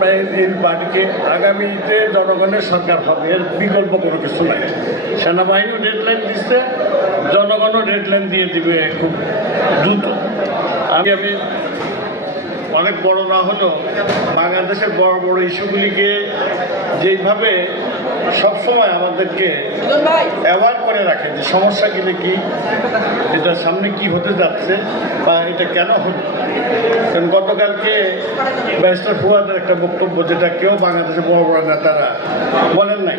আমরা এই পার্টিকে আগামীতে জনগণের সরকার হবে, এর বিকল্প কোনো কিছু নাই। সেনাবাহিনীও ডেডলাইন দিচ্ছে, জনগণও ডেডলাইন দিয়ে দিবে খুব দ্রুত। আমি আমি অনেক বড় না হলেও বাংলাদেশের বড় বড় ইস্যুগুলিকে যেইভাবে সবসময় আমাদেরকে অ্যাওয়ার করে রাখে যে সমস্যা গেলে কি এটা সামনে কি হতে যাচ্ছে বা এটা কেন হলো। কারণ গতকালকে ব্যারিস্টার ফুয়াদের একটা বক্তব্য যেটা কেউ বাংলাদেশের বড় বড় নেতারা বলেন নাই।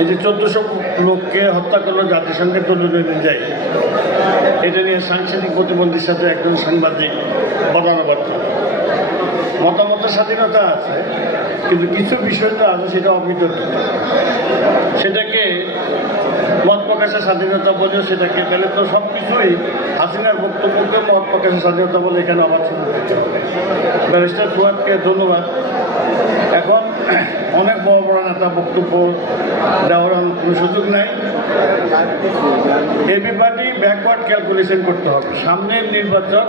এই যে চোদ্দশো লোককে হত্যা করল জাতিসংঘের দলীয় যায় এটা নিয়ে সাংস্কৃতিক প্রতিবন্ধীর সাথে একজন সাংবাদিক বদানুবাদ মতামতের স্বাধীনতা আছে, কিন্তু কিছু বিষয় তো আছে সেটা অবিতর্ক সেটাকে মত প্রকাশের স্বাধীনতা বলে সেটাকে, তাহলে তো সব কিছুই হাসিনার বক্তব্যকে মত প্রকাশের স্বাধীনতা বলে এখানে শুরু ব্যারিস্টার ফুয়াদকে ধন্যবাদ। এখন অনেক বড় বড় নেতা বক্তব্য দেওয়ার কোনো সুযোগ নাই। এবি পার্টি ব্যাকওয়ার্ড ক্যালকুলেশন করতে হবে। সামনের নির্বাচন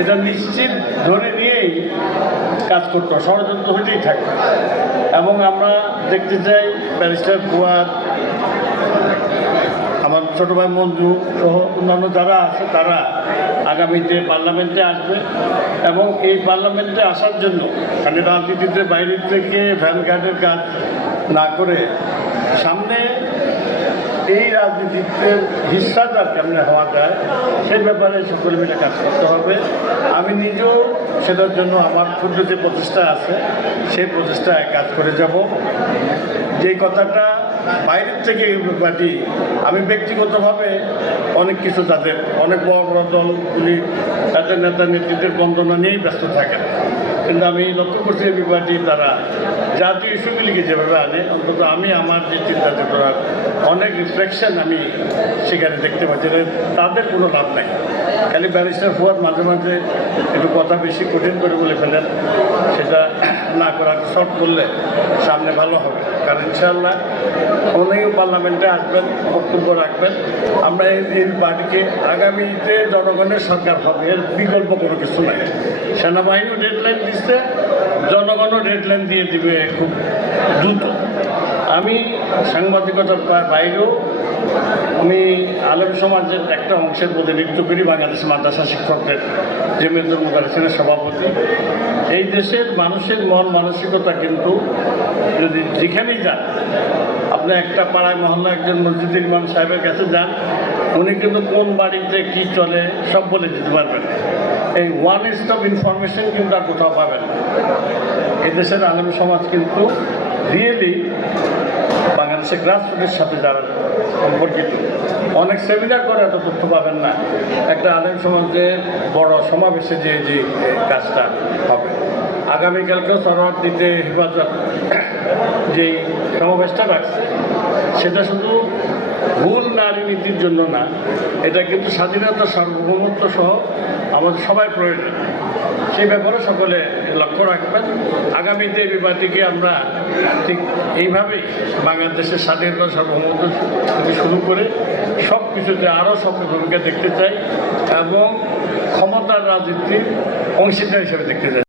এটা নিশ্চিত ধরে নিয়েই কাজ করতে হবে। ষড়যন্ত্র হইতেই থাকবে। এবং আমরা দেখতে চাই ব্যারিস্টার ফুয়াদ ছোটো ভাই মঞ্জু সহ অন্যান্য যারা আছে, তারা আগামীতে পার্লামেন্টে আসবে এবং এই পার্লামেন্টে আসার জন্য মানে রাজনীতিতে বাইরে থেকে ভ্যান ভ্যানগার্ডের কাজ না করে সামনে এই রাজনীতিতে হিস্সাদার কেমনে হওয়া যায় সেই ব্যাপারে সকলে মিলে কাজ করতে হবে। আমি নিজেও সেটার জন্য আমার ক্ষুদ্র যে প্রচেষ্টা আছে, সেই প্রচেষ্টায় কাজ করে যাব। যেই কথাটা বাইরের থেকে পার্টি আমি ব্যক্তিগতভাবে অনেক কিছু তাদের, অনেক বড় বড় দলগুলি তাদের নেতা নেতৃত্বের বন্দনা নিয়েই ব্যস্ত থাকেন। কিন্তু আমি লক্ষ্য করছি এবি পার্টি তারা জাতীয় ইস্যুগুলিকে যেভাবে আনে, অন্তত আমি আমার যে চিন্তা চেতনার অনেক রিফ্লেকশন আমি সেখানে দেখতে পাচ্ছি তাদের কোনো লাভ নাই। খালি ব্যারিস্টার হওয়ার মাঝে মাঝে একটু কথা বেশি কঠিন করে বলে ফেলেন, সেটা না করার শর্ট করলে সামনে ভালো হবে। কারণ ইনশাআল্লাহ উনিও পার্লামেন্টে আসবেন, বক্তব্য রাখবেন। আমরা এই এই পার্টিকে আগামীতে জনগণের সরকার হবে, এর বিকল্প কোনো কিছু নাই। সেনাবাহিনীও ডেডলাইন দিচ্ছে জনগণও ডেডলাইন দিয়ে দিবে খুব দ্রুত। আমি সাংবাদিকতার বাইরেও আমি আলেম সমাজের একটা অংশের প্রতিনিধিত্ব করি, বাংলাদেশ মাদ্রাসা শিক্ষকদের জেমেদুল মুখার্জনের সভাপতি। এই দেশের মানুষের মন মানসিকতা কিন্তু যদি যেখানেই যান, আপনি একটা পাড়ায় মহল্লা একজন মসজিদের ইমাম সাহেবের কাছে যান, উনি কিন্তু কোন বাড়িতে কি চলে সব বলে দিতে পারবেন এই ওয়ান স্টপ ইনফরমেশন কিন্তু আর কোথাও পাবেন না। এই দেশের আলেম সমাজ কিন্তু রিয়েলি বাংলাদেশের গ্রাসরুটের সাথে যারা সম্পর্কিত। অনেক সেমিনার করে এত তথ্য পাবেন না। একটা আলেম সমাজে বড় সমাবেশে যে যে কাজটা হবে। আগামীকালকেও সরোয়ার দিতে হেফাজত যেই সমাবেশটা রাখছে, সেটা শুধু ভুল নারী নীতির জন্য না। এটা কিন্তু স্বাধীনতা, সার্বভৌমত্ব সহ আমাদের সবাই প্রয়োজন। সেই ব্যাপারে সকলে লক্ষ্য রাখবেন। আগামীতে বিবাদটিকে আমরা ঠিক এইভাবেই বাংলাদেশের স্বাধীনতা, সার্বভৌমত্ব থেকে শুরু করে সব কিছুতে আরও সক্রিয় ভূমিকা দেখতে চাই এবং ক্ষমতার রাজনীতির অংশীদার হিসেবে দেখতে চাই।